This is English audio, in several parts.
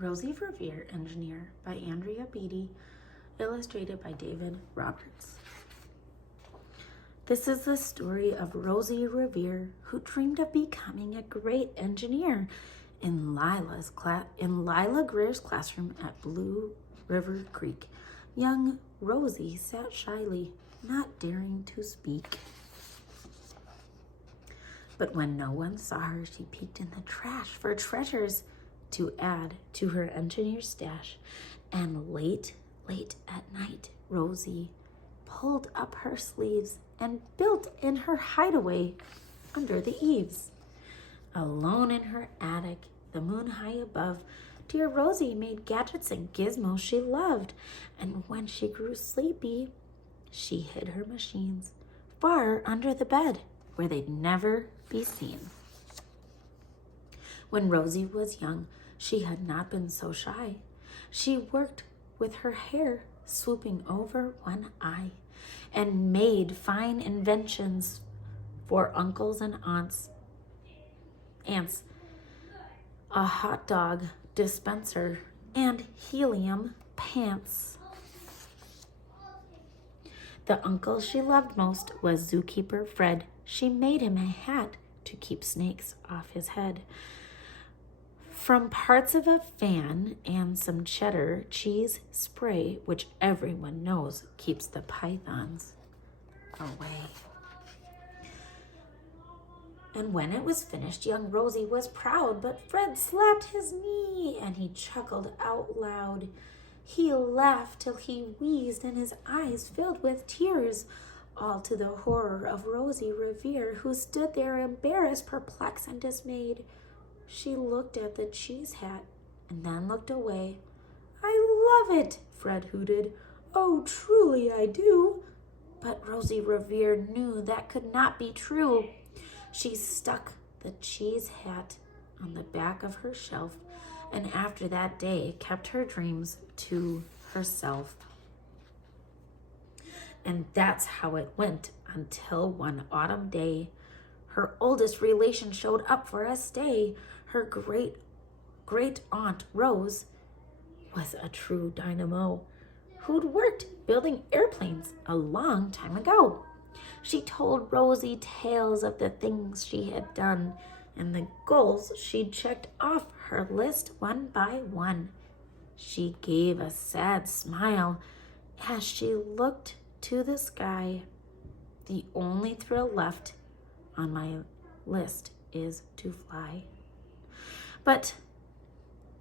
Rosie Revere, Engineer by Andrea Beatty, illustrated by David Roberts. This is the story of Rosie Revere, who dreamed of becoming a great engineer. In Lila Greer's classroom at Blue River Creek, young Rosie sat shyly, not daring to speak. But when no one saw her, she peeked in the trash for treasures to add to her engineer stash. And late at night, Rosie pulled up her sleeves and built in her hideaway under the eaves. Alone in her attic, the moon high above, dear Rosie made gadgets and gizmos she loved. And when she grew sleepy, she hid her machines far under the bed where they'd never be seen. When Rosie was young, she had not been so shy. She worked with her hair swooping over one eye and made fine inventions for uncles and aunts. A hot dog dispenser and helium pants. The uncle she loved most was zookeeper Fred. She made him a hat to keep snakes off his head. From parts of a fan and some cheddar cheese spray, which everyone knows keeps the pythons away. And when it was finished, young Rosie was proud, but Fred slapped his knee and he chuckled out loud. He laughed till he wheezed and his eyes filled with tears, all to the horror of Rosie Revere, who stood there embarrassed, perplexed, and dismayed. She looked at the cheese hat and then looked away. "I love it," Fred hooted. "Oh, truly I do." But Rosie Revere knew that could not be true. She stuck the cheese hat on the back of her shelf, and after that day kept her dreams to herself. And that's how it went until one autumn day, her oldest relation showed up for a stay. Her great aunt Rose was a true dynamo who'd worked building airplanes a long time ago. She told Rosie tales of the things she had done and the goals she'd checked off her list one by one. She gave a sad smile as she looked to the sky. "The only thrill left on my list is to fly." But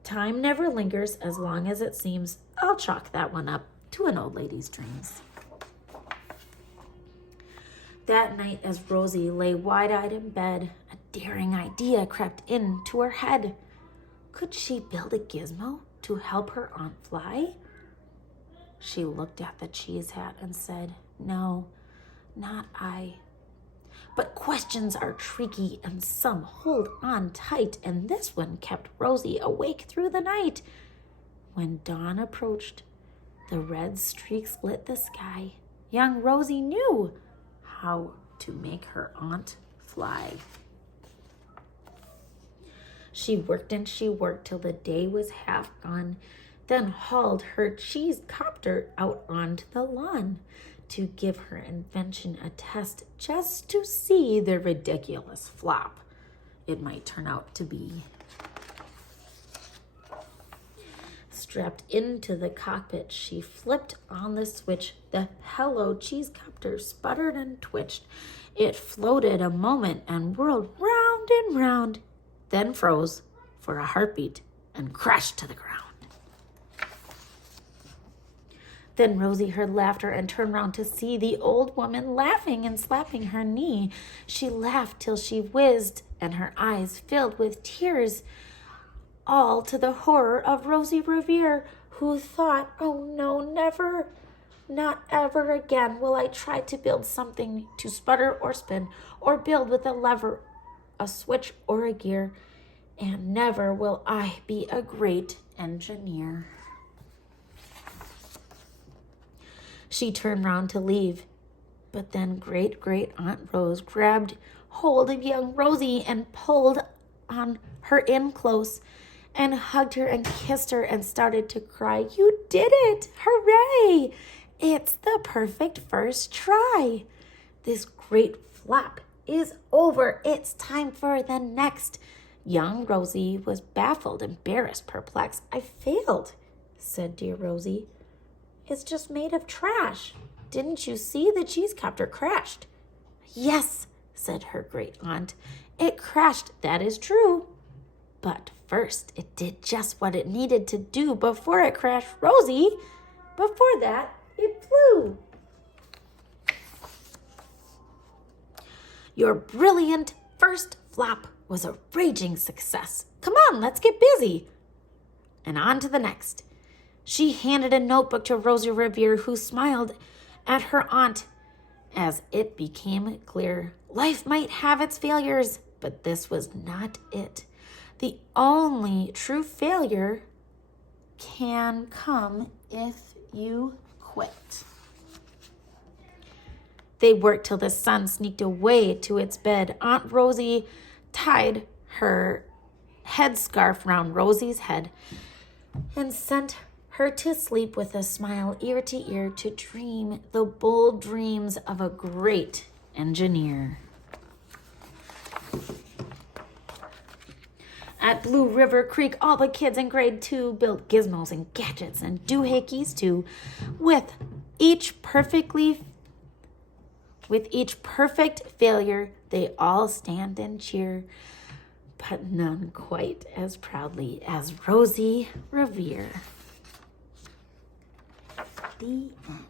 time never lingers as long as it seems. I'll chalk that one up to an old lady's dreams. That night, as Rosie lay wide-eyed in bed, a daring idea crept into her head. Could she build a gizmo to help her aunt fly? She looked at the cheese hat and said, "No, not I." But questions are tricky and some hold on tight, and this one kept Rosie awake through the night. When dawn approached, the red streaks lit the sky. Young Rosie knew how to make her aunt fly. She worked and she worked till the day was half gone, then hauled her cheese copter out onto the lawn to give her invention a test, just to see the ridiculous flop it might turn out to be. Strapped into the cockpit, she flipped on the switch. The hello cheese copter sputtered and twitched. It floated a moment and whirled round and round, then froze for a heartbeat and crashed to the ground. Then Rosie heard laughter and turned round to see the old woman laughing and slapping her knee. She laughed till she whizzed and her eyes filled with tears, all to the horror of Rosie Revere, who thought, "Oh no, never, not ever again will I try to build something to sputter or spin, or build with a lever, a switch, or a gear, and never will I be a great engineer." She turned round to leave, but then great Aunt Rose grabbed hold of young Rosie and pulled on her in close, and hugged her and kissed her and started to cry. You did it! Hooray! It's the perfect first try. This great flap is over. It's time for the next. Young Rosie was baffled, embarrassed, perplexed. I failed, said dear Rosie. It's just made of trash. Didn't you see the cheese copter crashed? Yes, said her great aunt. It crashed, that is true. But first it did just what it needed to do before it crashed, Rosie. Before that, it flew. Your brilliant first flap was a raging success. Come on, let's get busy. And on to the next. She handed a notebook to Rosie Revere, who smiled at her aunt as it became clear. Life might have its failures, but this was not it. The only true failure can come if you quit. They worked till the sun sneaked away to its bed. Aunt Rosie tied her headscarf round Rosie's head and sent her to sleep with a smile ear to ear to dream the bold dreams of a great engineer. At Blue River Creek, all the kids in grade 2 built gizmos and gadgets and doohickeys too. With each perfect failure, they all stand and cheer, but none quite as proudly as Rosie Revere. The end.